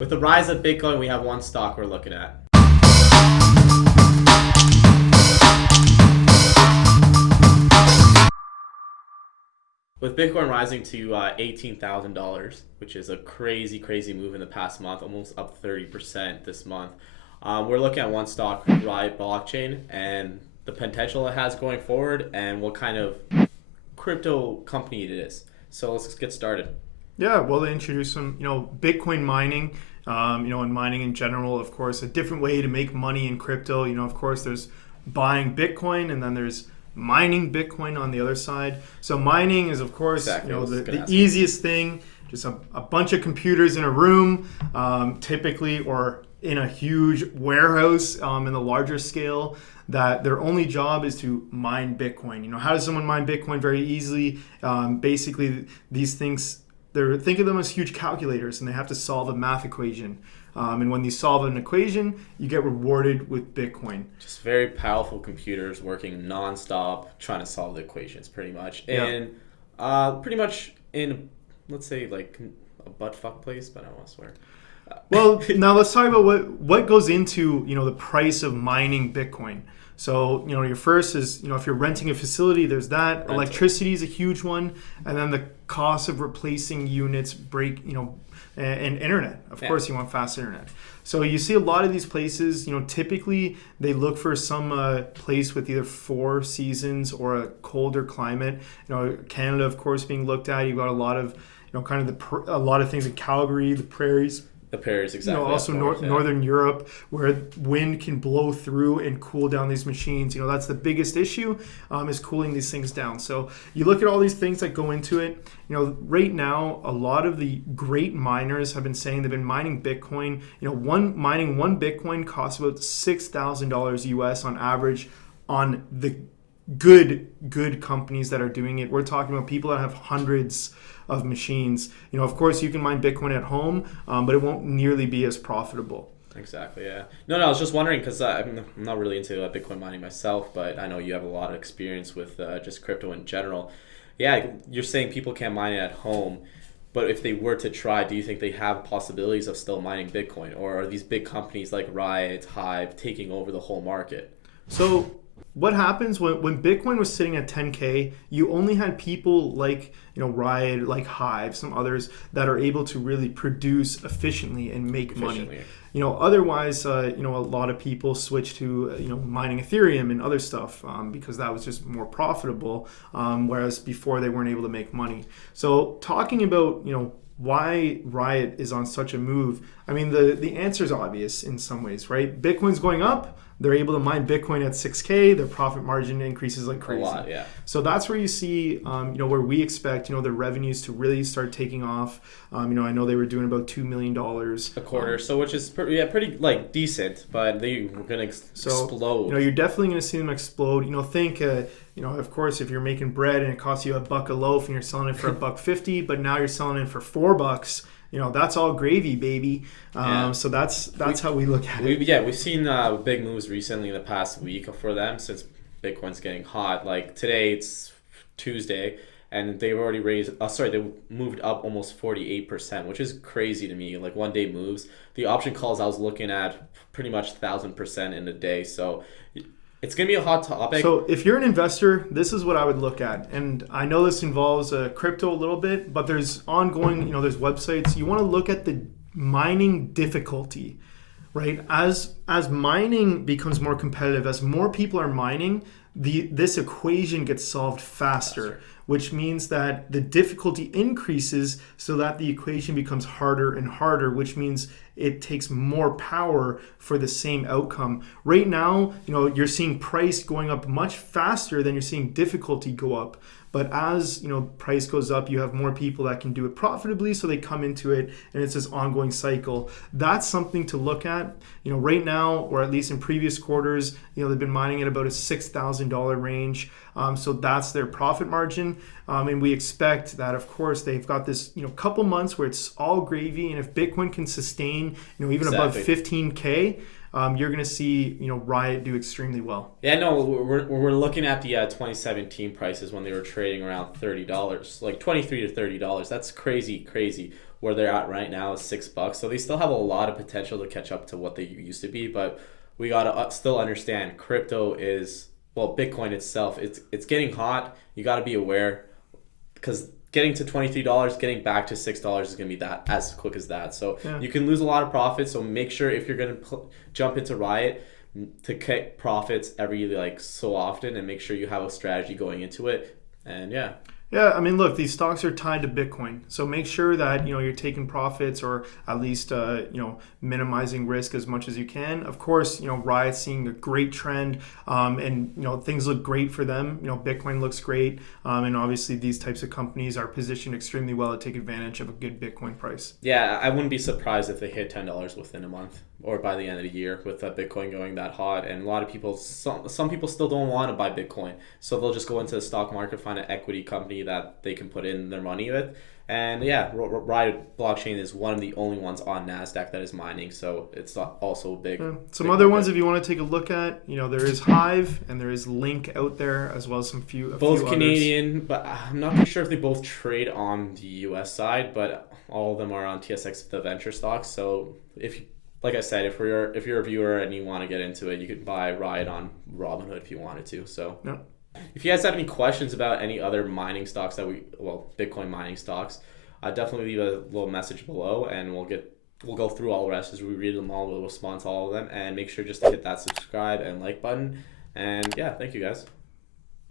With the rise of Bitcoin, we have one stock we're looking at. With Bitcoin rising to $18,000, which is a crazy, crazy move in the past month, almost up 30% this month, we're looking at one stock, Riot Blockchain, and the potential it has going forward and what kind of crypto company it is. So let's get started. Yeah, well, they introduced some, Bitcoin mining, and mining in general, of course, a different way to make money in crypto. Of course, there's buying Bitcoin and then there's mining Bitcoin on the other side. So mining is, of course, Exactly. The easiest thing, just a bunch of computers in a room, typically, or in a huge warehouse in the larger scale, that their only job is to mine Bitcoin. How does someone mine Bitcoin? Very easily. Basically, these things, think of them as huge calculators, and they have to solve a math equation. And when you solve an equation, you get rewarded with Bitcoin. Just very powerful computers working nonstop, trying to solve the equations, pretty much. And pretty much in, let's say, like a buttfuck place, but I don't want to swear. Well, now let's talk about what goes into the price of mining Bitcoin. So your first is if you're renting a facility, there's that. Rental. Electricity is a huge one, and then the cost of replacing units, and internet. Of course, you want fast internet. So you see a lot of these places. Typically they look for some place with either 4 seasons or a colder climate. Canada, of course, being looked at. You've got a lot of a lot of things in Calgary, the prairies. The pairs, exactly. Also Northern Europe, where wind can blow through and cool down these machines. That's the biggest issue, is cooling these things down. So you look at all these things that go into it. Right now, a lot of the great miners have been saying they've been mining Bitcoin. Mining one Bitcoin costs about $6,000 US on average on the good companies that are doing it. We're talking about people that have hundreds of machines. Of course, you can mine Bitcoin at home, but it won't nearly be as profitable. Exactly, yeah. No, I was just wondering because I'm not really into Bitcoin mining myself, but I know you have a lot of experience with just crypto in general. Yeah, you're saying people can't mine it at home, but if they were to try, do you think they have possibilities of still mining Bitcoin? Or are these big companies like Riot, Hive taking over the whole market? So what happens when Bitcoin was sitting at 10K, you only had people like Riot, like Hive, some others that are able to really produce efficiently and make money. Otherwise, a lot of people switch to mining Ethereum and other stuff because that was just more profitable, whereas before they weren't able to make money. So talking about why Riot is on such a move, I mean the answer is obvious in some ways, right? Bitcoin's going up. They're able to mine Bitcoin at 6K. Their profit margin increases like crazy. A lot, yeah. So that's where you see, where we expect, the revenues to really start taking off. I know they were doing about $2 million a quarter, so which is pretty like decent, but they were going to explode. You're definitely going to see them explode. Think, of course, if you're making bread and it costs you $1 a loaf and you're selling it for $1.50, but now you're selling it for $4. That's all gravy, baby. So that's how we look at it. We've seen big moves recently in the past week for them since Bitcoin's getting hot. Like today, it's Tuesday, and they've already they moved up almost 48%, which is crazy to me. Like one day moves. The option calls I was looking at pretty much 1,000% in a day. So it's going to be a hot topic. So if you're an investor, this is what I would look at. And I know this involves crypto a little bit, but there's ongoing, there's websites. You want to look at the mining difficulty, right? As mining becomes more competitive, as more people are mining, this equation gets solved faster, which means that the difficulty increases so that the equation becomes harder and harder, which means it takes more power for the same outcome. Right now, you're seeing price going up much faster than you're seeing difficulty go up. But as price goes up, you have more people that can do it profitably, so they come into it, and it's this ongoing cycle. That's something to look at. Right now, or at least in previous quarters, they've been mining at about a $6,000 range. So that's their profit margin, and we expect that, of course, they've got this couple months where it's all gravy, and if Bitcoin can sustain even above 15K. You're going to see Riot do extremely well. Yeah, no, we're looking at the 2017 prices when they were trading around $30, like $23 to $30. That's crazy. where they're at right now is $6. So they still have a lot of potential to catch up to what they used to be. But we gotta still understand crypto is, well, Bitcoin itself. It's getting hot. You gotta be aware, because getting to $23, getting back to $6 is gonna be that as quick as that. So you can lose a lot of profits. So make sure if you're gonna jump into Riot, to get profits every like so often, and make sure you have a strategy going into it. And Yeah, I mean, look, these stocks are tied to Bitcoin, so make sure that you're taking profits, or at least minimizing risk as much as you can. Of course, Riot's seeing a great trend, and things look great for them. Bitcoin looks great, and obviously these types of companies are positioned extremely well to take advantage of a good Bitcoin price. Yeah, I wouldn't be surprised if they hit $10 within a month or by the end of the year with Bitcoin going that hot. And a lot of people, some people still don't want to buy Bitcoin, so they'll just go into the stock market, find an equity company that they can put in their money with. And Riot Blockchain is one of the only ones on NASDAQ that is mining, so it's also big. Some other ones, if you want to take a look at, there is Hive and there is Link out there, as well as a few Canadian, others. but I'm not too sure if they both trade on the US side, but all of them are on TSX, the venture stocks. So like I said, if you're a viewer and you want to get into it, you could buy Riot on Robinhood if you wanted to. So if you guys have any questions about any other mining stocks Bitcoin mining stocks, definitely leave a little message below, and we'll go through all the rest as we read them all. We'll respond to all of them, and make sure just to hit that subscribe and like button. And thank you guys.